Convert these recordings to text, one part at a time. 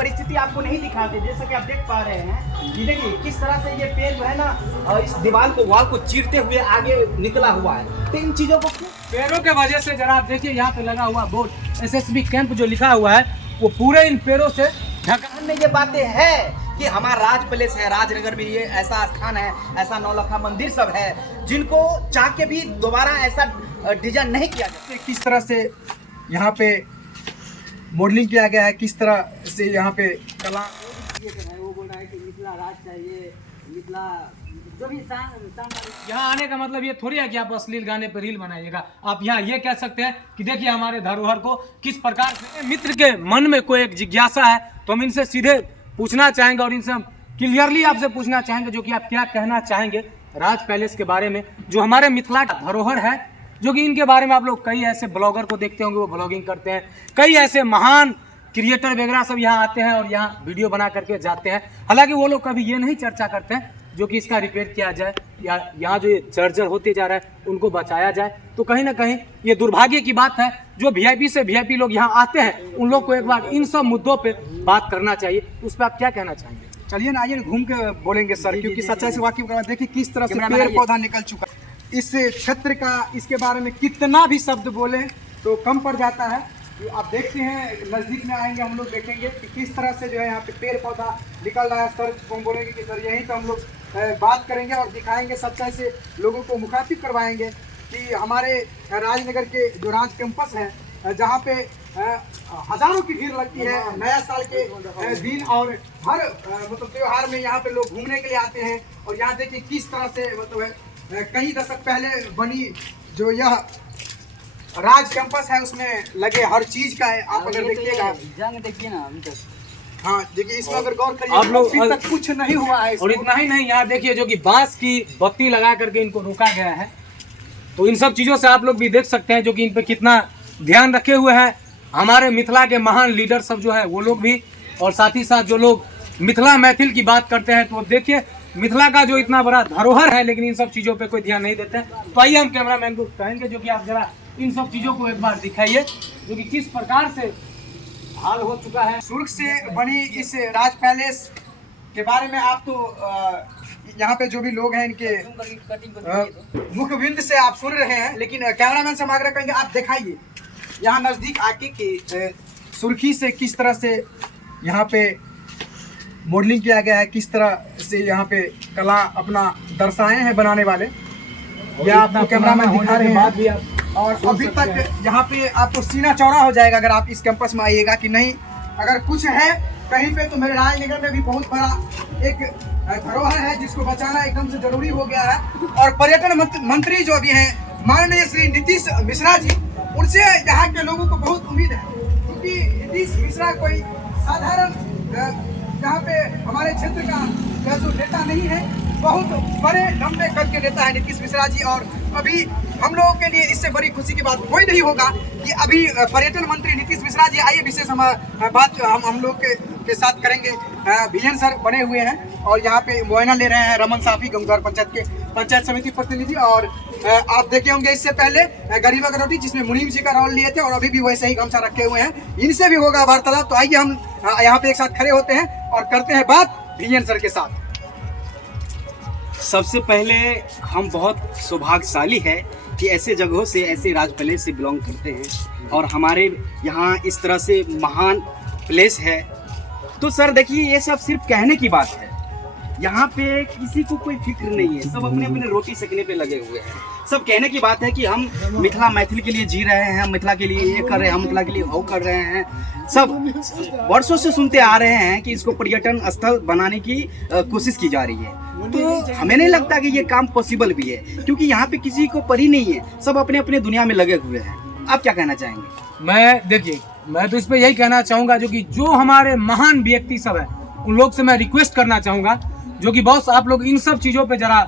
परिस्थिति आपको नहीं दिखाते। जैसा कि आप देख पा रहे हैं, ये देखिए किस तरह से ये पेड़ जो है ना इस दीवार को वॉल को चीरते हुए आगे निकला हुआ है। तो इन चीजों को पेड़ों के वजह से जरा आप देखिए यहाँ पे लगा हुआ बोर्ड SSB कैंप जो लिखा हुआ है वो पूरे इन पेड़ों से ढका में ये बातें है कि हमारा राज पैलेस है, राजनगर में ये ऐसा स्थान है, ऐसा नौलखा मंदिर सब है जिनको चाह के भी दोबारा ऐसा डिजाइन नहीं किया जाता। किस तरह से यहाँ पे मॉडलिंग किया गया है, किस तरह से यहाँ पे कला वो बोल रहा है कि मिथिला राज चाहिए, मिथिला जो भी यहाँ आने का मतलब ये थोड़ी है कि आप अश्लील गाने पर रील बनाइएगा। आप यहाँ ये कह सकते हैं कि देखिए हमारे धरोहर को किस प्रकार से। मित्र के मन में कोई एक जिज्ञासा है तो हम इनसे सीधे पूछना चाहेंगे और इनसे हम क्लियरली आपसे पूछना चाहेंगे जो कि आप क्या कहना चाहेंगे राज पैलेस के बारे में, जो हमारे मिथिला का धरोहर है, जो कि इनके बारे में आप लोग कई ऐसे ब्लॉगर को देखते होंगे वो ब्लॉगिंग करते हैं, कई ऐसे महान क्रिएटर वगैरह सब यहाँ आते हैं और यहाँ वीडियो बना करके जाते हैं। हालांकि वो लोग कभी ये नहीं चर्चा करते हैं जो कि इसका रिपेयर किया जाए या यहाँ जो ये जर्जर होते जा रहा है उनको बचाया जाए। तो कहीं ना कहीं ये दुर्भाग्य की बात है, जो VIP से VIP लोग यहाँ आते हैं उन लोग को एक बार इन सब मुद्दों पे बात करना चाहिए। उस पर आप क्या कहना चाहेंगे? चलिए ना, आइए घूम के बोलेंगे सर, क्योंकि सच्चाई से वाकिफ करना। देखिए किस तरह से पेड़ पौधा निकल चुका है इस क्षेत्र का। इसके बारे में कितना भी शब्द बोले तो कम पड़ जाता है। आप देखते हैं, नज़दीक में आएंगे हम लोग देखेंगे कि किस तरह से जो है यहाँ पे पेड़ पौधा निकल रहा है। सर को हम बोलेंगे कि सर यहीं तो हम लोग बात करेंगे और दिखाएंगे, सच्चाई से लोगों को मुखातिब करवाएंगे कि हमारे राजनगर के जो राज कैंपस है, जहाँ पे हजारों की भीड़ लगती है नया साल के दिन और हर मतलब त्योहार में यहाँ पे लोग घूमने के लिए आते हैं। और यहाँ देखिए किस तरह से मतलब कई दशक पहले बनी जो यह राज कैंपस है, उसमें लगे हर चीज का है। आप अगर देखिएगा, देखिए ना अभी तक। हाँ देखिए, इसमें अगर गौर करिए आप लोग अभी तक कुछ नहीं हुआ है। और इतना ही नहीं, यहाँ देखिए जो कि बांस की बत्ती लगा करके इनको रोका गया है। तो इन सब चीज़ों से आप लोग भी देख सकते हैं जो कि इन पे कितना ध्यान रखे हुए हैं हमारे मिथिला के महान लीडर सब जो है वो लोग भी, और साथ ही साथ जो लोग मिथिला मैथिल की बात करते हैं। तो देखिए मिथिला का जो इतना बड़ा धरोहर है लेकिन इन सब चीज़ों पे कोई ध्यान नहीं देते हैं। तो आइए हम कैमरामैन को कहेंगे जो कि आप जरा इन सब चीज़ों को एक बार दिखाइए जो कि किस प्रकार से हाल हो चुका है। सुर्ख से बनी इस राज पैलेस के बारे में आप तो यहाँ पे जो भी लोग हैं इनके मुखबिंद से आप सुन रहे हैं, लेकिन कैमरामैन से हम आग्रह करेंगे आप दिखाइए यहाँ नज़दीक आके कि सुर्खी से किस तरह से यहाँ पे मॉडलिंग किया गया है, किस तरह से यहाँ पे कला अपना दर्शाए हैं बनाने वाले। यह आपको कैमरामैन दिखा रहे हैं। और अभी तक यहाँ पे आपको सीना चौड़ा हो जाएगा अगर आप इस कैंपस में आइएगा कि नहीं, अगर कुछ है कहीं पे तो मेरे राजनगर में भी बहुत बड़ा एक धरोहर है जिसको बचाना एकदम से जरूरी हो गया है। और पर्यटन मंत्री जो भी हैं माननीय श्री नीतीश मिश्रा जी, उनसे यहाँ के लोगों को बहुत उम्मीद है, क्योंकि नीतीश मिश्रा कोई साधारण यहाँ पे हमारे क्षेत्र का जो नेता नहीं है, बहुत बड़े लंबे कद के नेता है नीतीश मिश्रा जी। और अभी हम लोगों के लिए इससे बड़ी खुशी की बात कोई नहीं होगा कि अभी पर्यटन मंत्री नीतीश मिश्रा जी आइए, विशेष हम बात हम लोग के साथ करेंगे। VN सर बने हुए हैं और यहाँ पे मुआयना ले रहे हैं रमन साफी गंगद्वार पंचायत के पंचायत समिति प्रतिनिधि। और आप देखे होंगे इससे पहले गरीबा कटौती जिसमें मुनीम जी का रोल लिए थे और अभी भी वैसे ही गमछा रखे हुए हैं, इनसे भी होगा वार्तालाप। तो आइए हम यहाँ पे एक साथ खड़े होते हैं और करते हैं बात VN सर के साथ। सबसे पहले हम बहुत सौभाग्यशाली है कि ऐसे जगहों से, ऐसे राज पैलेस से बिलोंग करते हैं और हमारे यहाँ इस तरह से महान प्लेस है। तो सर देखिए, ये सब सिर्फ कहने की बात है, यहाँ पे किसी को कोई फिक्र नहीं है, सब अपने अपने रोटी सेकने पे लगे हुए हैं। सब कहने की बात है कि हम मिथिला मैथिल के लिए जी रहे हैं, हम मिथिला के लिए ये कर रहे हैं, हम मिथिला के लिए वो कर रहे हैं। सब वर्षों से सुनते आ रहे हैं कि इसको पर्यटन स्थल बनाने की कोशिश की जा रही है। तो हमें नहीं लगता कि ये काम पॉसिबल भी है, क्योंकि यहाँ पे किसी को परी नहीं है, सब अपने अपने दुनिया में लगे हुए हैं। आप क्या कहना चाहेंगे? मैं तो इस पर यही कहना चाहूँगा जो हमारे महान व्यक्ति सब है उन लोग से मैं रिक्वेस्ट करना चाहूँगा जो कि बॉस आप लोग इन सब चीज़ों पे ज़रा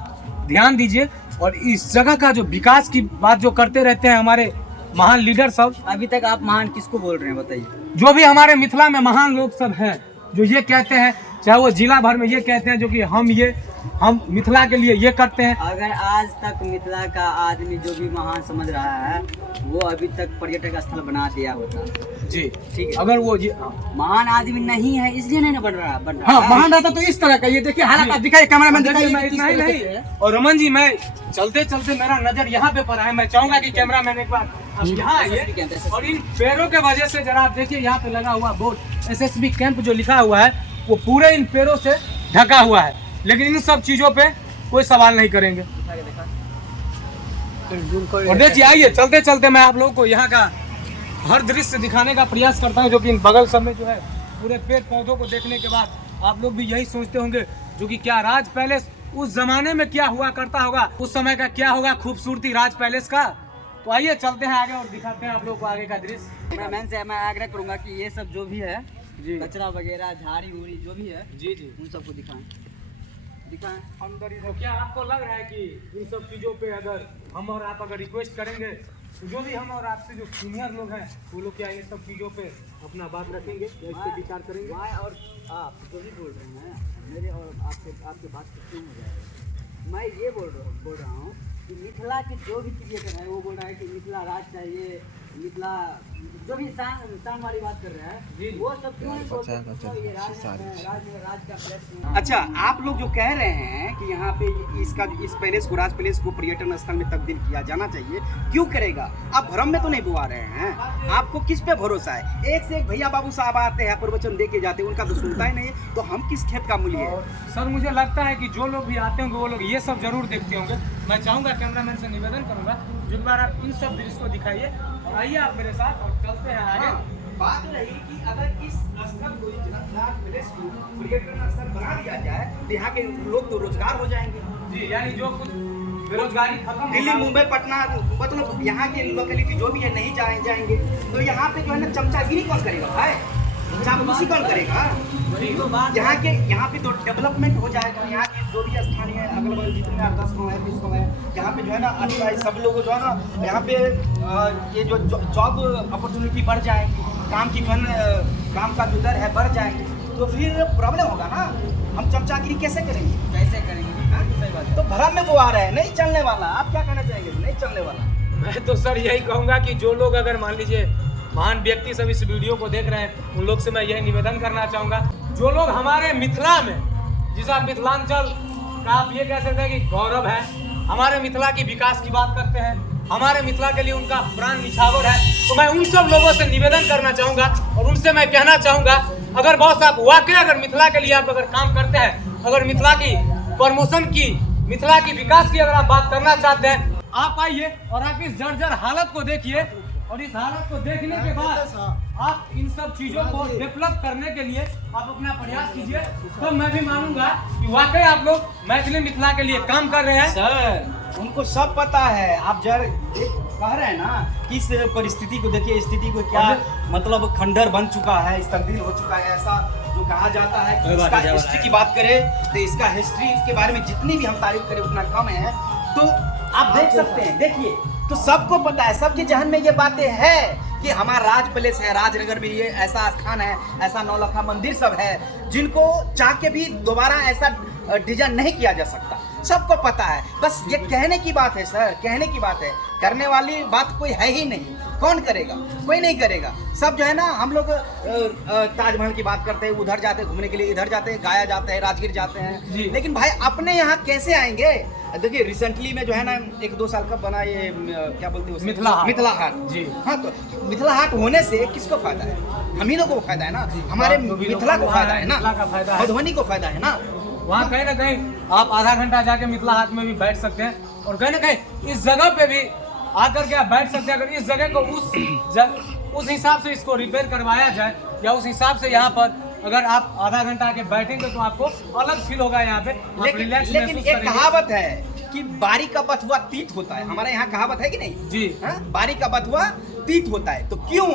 ध्यान दीजिए और इस जगह का जो विकास की बात जो करते रहते हैं हमारे महान लीडर सब। अभी तक आप महान किसको बोल रहे हैं बताइए? जो भी हमारे मिथिला में महान लोग सब हैं जो ये कहते हैं, चाहे वो जिला भर में ये कहते हैं जो कि हम ये हम मिथिला के लिए ये करते हैं। अगर आज तक मिथिला का आदमी जो भी महान समझ रहा है वो अभी तक पर्यटक स्थल बना दिया होता। जी ठीक है। अगर वो जी महान आदमी नहीं है इसलिए नहीं ना बन रहा हाँ है। महान रहता तो इस तरह का, ये देखिए हालात आप दिखाइए, कैमरामैन देखिए, दिखाइए मैं किस इतना ही तरीके नहीं से है। और रमन जी, मैं चलते चलते मेरा नजर यहाँ पे पड़ा है। मैं चाहूंगा कि कैमरामैन एक बार अब यहाँ आइए और इन पेड़ों के वजह से जरा आप देखिए यहाँ पे लगा हुआ बोर्ड एसएसबी कैंप जो लिखा हुआ है वो पूरे इन पेड़ों से ढका हुआ है, लेकिन इन सब चीजों पे कोई सवाल नहीं करेंगे। और देखिए आइए चलते चलते मैं आप लोगों को यहाँ का हर दृश्य दिखाने का प्रयास करता हूँ, जो कि इन बगल सब में जो है पूरे पेड़ पौधों को देखने के बाद आप लोग भी यही सोचते होंगे जो कि क्या राज पैलेस उस जमाने में क्या हुआ करता होगा, उस समय का क्या होगा खूबसूरती राज पैलेस का। तो आइए चलते हैं आगे और दिखाते हैं आप लोग को आगे का दृश्य। कैमरामैन से मैं आग्रह करूंगा कि ये सब जो भी है जी कचरा वगैरह झाड़ी उड़ी जो भी है जी जी उन सबको दिखाएं। अंदर तो क्या आपको लग रहा है कि इन सब चीज़ों पे अगर हम और आप अगर रिक्वेस्ट करेंगे तो जो भी हम और आपसे जो सीनियर लोग हैं वो लोग क्या इन सब चीज़ों पे अपना बात रखेंगे या इस पे विचार करेंगे? मैं और आप जो भी बोल रहे हैं मेरे और आपके बात से क्यों हो जाएगा। मैं ये बोल रहा हूँ कि मिथिला की जो भी क्रिएटर है वो बोल रहा है कि मिथिला राज चाहिए, मिथिला जो भी शान वाली बात कर रहे हैं वो सब क्यों नहीं बोलते? ये राज का प्लेस। अच्छा, आप लोग जो कह रहे हैं कि यहाँ पे इस पैलेस को, राज पैलेस को पर्यटन स्थल में तब्दील किया जाना चाहिए, क्यों करेगा? आप भ्रम में तो नहीं बुआ रहे हैं? आपको किस पे भरोसा है? एक से एक भैया बाबू साहब आते हैं, प्रवचन दे के जाते हैं, उनका तो सुनता ही नहीं है, तो हम किस खेत का मूल्य है? सर मुझे लगता है कि जो लोग भी आते होंगे वो लोग ये सब जरूर देखते होंगे। मैं चाहूँगा कैमरामैन से निवेदन करूँगा जो बार आप इन सब दृश्य को दिखाइए और आइए आप मेरे साथ और चलते हैं आगे। बात रही कि अगर इस स्थल को, राज पैलेस को पर्यटन स्थल बना दिया जाए तो यहाँ के लोग तो रोजगार हो जाएंगे जी, यानी जो कुछ बेरोजगारी खत्म दिल्ली होगा। मुंबई पटना, मतलब यहाँ के लोकेलिटी जो भी है नहीं जाएंगे, तो यहाँ पे जो है ना चमचागिरी कौन करेगा भाई? चापलूसी कौन करेगा? यहाँ पे तो डेवलपमेंट हो जाएगा। यहाँ के जो भी स्थानीय अगल बगल जितने 10 गाँव है 20 गाँव है, यहाँ पे जो है ना अच्छा सब लोग जो है ना यहाँ पे ये जो जॉब अपॉर्चुनिटी बढ़ जाएगी, काम का जो दर है बढ़ जाएंगे, तो फिर प्रॉब्लम होगा ना। हम चमचागिरी कैसे करेंगे? हाँ? तो भ्रम में वो आ रहा है, नहीं चलने वाला। आप क्या कहना चाहेंगे? नहीं चलने वाला। मैं तो सर यही कहूँगा कि जो लोग अगर मान लीजिए महान व्यक्ति सब इस वीडियो को देख रहे हैं उन लोग से मैं यही निवेदन करना चाहूँगा, जो लोग हमारे मिथिला में, जिस आप मिथिलांचल का आप ये कह सकते हैं कि गौरव है, हमारे मिथिला की विकास की बात करते हैं, हमारे मिथिला के लिए उनका प्राण निछावर है, तो मैं उन सब लोगों से निवेदन करना चाहूँगा और उनसे मैं कहना चाहूँगा, अगर बॉस आप वाकई अगर मिथिला के लिए आप अगर काम करते हैं, अगर मिथिला की प्रमोशन की, मिथिला की विकास की अगर आप बात करना चाहते हैं, आप आइए और आप इस जर्जर हालत को देखिए और इस हालत को देखने के बाद आप इन सब चीजों को डेवलप करने के लिए आप अपना प्रयास कीजिए, तो मैं भी मानूंगा कि वाकई आप लोग मैथिली मिथिला के लिए काम कर रहे हैं। सर उनको सब पता है। आप कह रहे हैं ना कि इस परिस्थिति को देखिए, स्थिति को क्या मतलब खंडर बन चुका है, इस तब्दील हो चुका है, ऐसा जो कहा जाता है कि इसका हिस्ट्री की बात करें तो इसका हिस्ट्री के बारे में जितनी भी हम तारीफ करें उतना कम है। तो आप देख सकते हैं, देखिए तो सबको पता है, सबके जहन में ये बातें है कि हमारा राज पैलेस है, राजनगर में ये ऐसा स्थान है, ऐसा नौलखा मंदिर सब है जिनको चाह के भी दोबारा ऐसा डिजाइन नहीं किया जा सकता। सबको पता है, बस ये कहने की बात है सर, कहने की बात है, करने वाली बात कोई है ही नहीं। कौन करेगा? कोई नहीं करेगा। सब जो है ना, हम लोग ताजमहल की बात करते हैं, उधर जाते हैं घूमने के लिए, इधर जाते हैं, गया जाते हैं, राजगीर जाते हैं, लेकिन भाई अपने यहाँ कैसे आएंगे? देखिए रिसेंटली में जो है ना 1-2 साल का बना ये क्या बोलते हैं मिथिला हाट जी। हाँ, तो मिथिला हाट होने से किसको फायदा है? हम ही लोगों को फायदा है ना, हमारे मिथिला को फायदा है ना, मधुबनी को फायदा है ना। वहाँ कहीं ना कहीं आप आधा घंटा जाके मिथिला हाट में भी बैठ सकते हैं और कहीं ना कहीं इस जगह पे भी आकर के आप बैठ सकते हैं। अगर इस जगह को उस हिसाब से इसको रिपेयर करवाया जाए या उस हिसाब से यहाँ पर अगर आप आधा घंटा आके बैठेंगे तो आपको अलग फील होगा यहाँ पे। लेकिन एक कहावत है कि बारी का बथुआ तीत होता है। हमारे यहाँ कहावत है कि नहीं जी? बारी का बथुआ तीत होता है। तो क्यों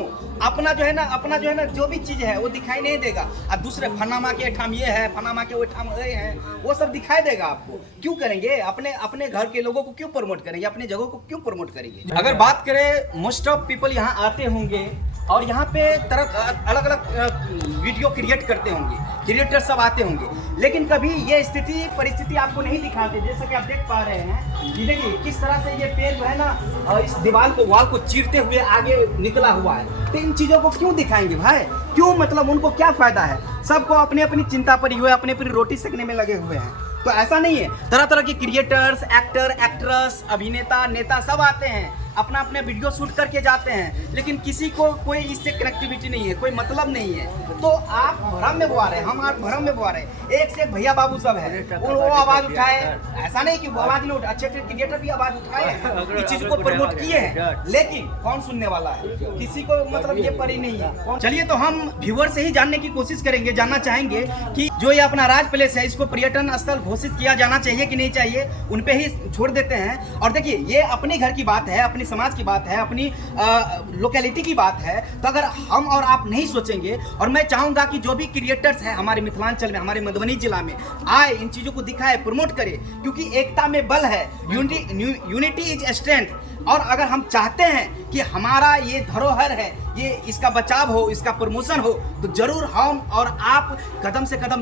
अपना जो है ना जो भी चीज है वो दिखाई नहीं देगा, और दूसरे फनामा के ठाम ये है, फनामा के वो ठाम ये है, वो सब दिखाई देगा आपको। क्यों करेंगे? अपने घर के लोगों को क्यों प्रमोट करेंगे? अपने जगह को क्यों प्रमोट करेंगे? अगर बात करें मोस्ट ऑफ पीपल यहाँ आते होंगे और यहाँ पे तरह अलग अलग वीडियो क्रिएट करते होंगे, क्रिएटर सब आते होंगे, लेकिन कभी ये स्थिति परिस्थिति आपको नहीं दिखाते। जैसा कि आप देख पा रहे हैं कि देखिए किस तरह से ये पेड़ जो है ना इस दीवार को वॉल को चीरते हुए आगे निकला हुआ है। तो इन चीज़ों को क्यों दिखाएंगे भाई? क्यों, मतलब उनको क्या फ़ायदा है? सबको अपनी अपनी चिंता पड़ी हुई है, अपनी अपनी रोटी सेकने में लगे हुए हैं। तो ऐसा नहीं है, तरह तरह के क्रिएटर्स, एक्टर, एक्ट्रेस, अभिनेता, नेता सब आते हैं, अपना अपने वीडियो शूट करके जाते हैं, लेकिन किसी को कोई इससे कनेक्टिविटी नहीं है, कोई मतलब नहीं है। तो आप भ्रम में बुआ रहे हैं, हम आप भ्रम में बुआ रहे हैं। एक से एक भैया बाबू सब है, वो आवाज़ उठाए, ऐसा नहीं कि वो आवाज़ नहीं उठाए, अच्छे अच्छे क्रिएटर भी आवाज़ उठाए, इस चीज़ को प्रमोट किए हैं, लेकिन कौन सुनने वाला है? किसी को मतलब ये परी नहीं है। चलिए तो हम व्यूअर से ही जानने की कोशिश करेंगे, जानना चाहेंगे कि जो ये अपना राज पैलेस है, इसको पर्यटन स्थल घोषित किया जाना चाहिए कि नहीं चाहिए, उन पे ही छोड़ देते हैं। और देखिए ये अपने घर की बात है, अपनी समाज की बात है, अपनी लोकेलिटी की बात है। तो अगर हम और आप नहीं सोचेंगे, और मैं चाहूंगा कि जो भी क्रिएटर्स हैं हमारे मिथिलांचल में, हमारे मधुबनी जिला में आए, इन चीजों को दिखाए, प्रमोट करे, क्योंकि एकता में बल है, यूनिटी इज स्ट्रेंथ। और अगर हम चाहते हैं कि हमारा ये धरोहर है, ये इसका बचाव हो, इसका प्रमोशन हो, तो जरूर हम और आप कदम से कदम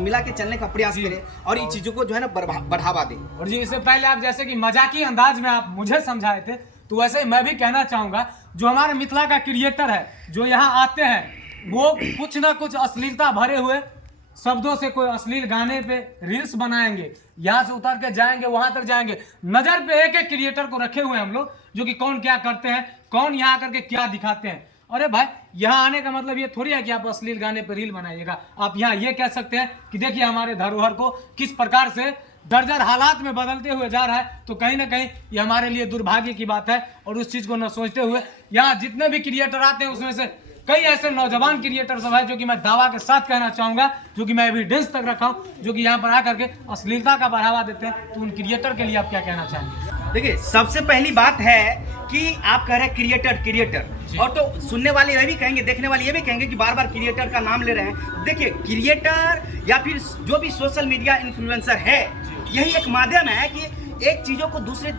मिला के चलने का प्रयास करें और इन चीजों को जो है ना बढ़ावा दें। और जी इससे पहले आप जैसे कि मजाकी अंदाज में आप मुझे समझाए थे, तो वैसे ही मैं भी कहना चाहूँगा, जो हमारे मिथिला का क्रिएटर है, जो यहाँ आते हैं, वो कुछ ना कुछ अश्लीलता भरे हुए शब्दों से कोई अश्लील गाने पे रील्स बनाएंगे, यहाँ से उतर के जाएंगे, वहां तक जाएंगे। नज़र पे एक एक क्रिएटर को रखे हुए हैं हम लोग, जो कि कौन क्या करते हैं, कौन यहाँ आकर के क्या दिखाते हैं। अरे भाई, यहाँ आने का मतलब ये थोड़ी है कि आप अश्लील गाने पे रील बनाइएगा। आप यहाँ ये कह सकते हैं कि देखिए हमारे धरोहर को किस प्रकार से दर्जन हालात में बदलते हुए जा रहा है। तो कहीं ना कहीं ये हमारे लिए दुर्भाग्य की बात है, और उस चीज़ को न सोचते हुए यहाँ जितने भी क्रिएटर आते हैं, उसमें से कई ऐसे नौजवान क्रिएटर सब है, जो कि मैं दावा के साथ कहना चाहूँगा, जो कि मैं एविडेंस तक रखा हूँ, जो कि यहाँ पर आकर के अश्लीलता का बढ़ावा देते हैं। तो उन क्रिएटर के लिए आप क्या कहना चाहेंगे? देखिए, सबसे पहली बात है कि आप कह रहे हैं क्रिएटर, और तो सुनने वाले ये भी कहेंगे, देखने वाले ये भी कहेंगे कि बार बार क्रिएटर का नाम ले रहे हैं। देखिए, क्रिएटर या फिर जो भी सोशल मीडिया इन्फ्लुएंसर है, यही एक माध्यम है कि एक चीज़ों को दूसरे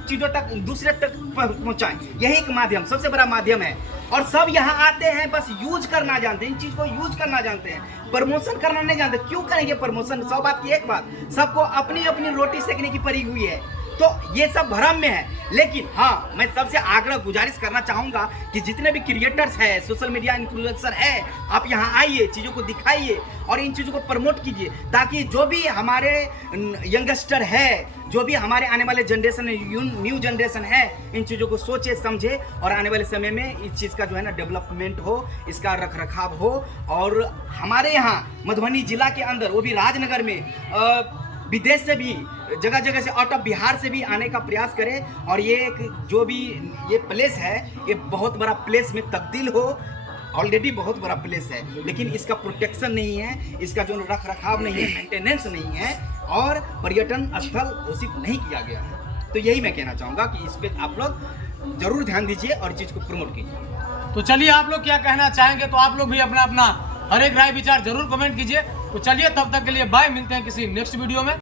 तक पहुंचाएं। यही एक माध्यम, सबसे बड़ा माध्यम है। और सब यहाँ आते हैं, बस यूज करना जानते हैं, इन चीज़ को यूज करना जानते हैं, प्रमोशन करना नहीं जानते। क्यों करेंगे प्रमोशन? 100 बात की एक बात, सबको अपनी अपनी रोटी सेकने की पड़ी हुई है। तो ये सब भ्रम में है। लेकिन हाँ, मैं सबसे आग्रह गुजारिश करना चाहूँगा कि जितने भी क्रिएटर्स हैं, सोशल मीडिया इन्फ्लुएंसर है, आप यहाँ आइए, चीज़ों को दिखाइए और इन चीज़ों को प्रमोट कीजिए, ताकि जो भी हमारे यंगस्टर है, जो भी हमारे आने वाले जनरेशन, न्यू जनरेशन है, इन चीज़ों को सोचे समझे और आने वाले समय में इस चीज़ का जो है ना डेवलपमेंट हो, इसका रख रखाव हो। और हमारे यहाँ मधुबनी जिला के अंदर, वो भी राजनगर में, विदेश से भी, जगह जगह से, आउट ऑफ बिहार से भी आने का प्रयास करें। और ये एक जो भी ये प्लेस है, ये बहुत बड़ा प्लेस में तब्दील हो। ऑलरेडी बहुत बड़ा प्लेस है, लेकिन इसका प्रोटेक्शन नहीं है, इसका जो रख रखाव नहीं है, मेंटेनेंस नहीं है, और पर्यटन स्थल घोषित नहीं किया गया है। तो यही मैं कहना चाहूँगा कि इस पर आप लोग जरूर ध्यान दीजिए और चीज़ को प्रमोट कीजिए। तो चलिए, आप लोग क्या कहना चाहेंगे, तो आप लोग भी अपना अपना हर एक राय विचार जरूर कमेंट कीजिए। तो चलिए, तब तक के लिए बाय, मिलते हैं किसी नेक्स्ट वीडियो में।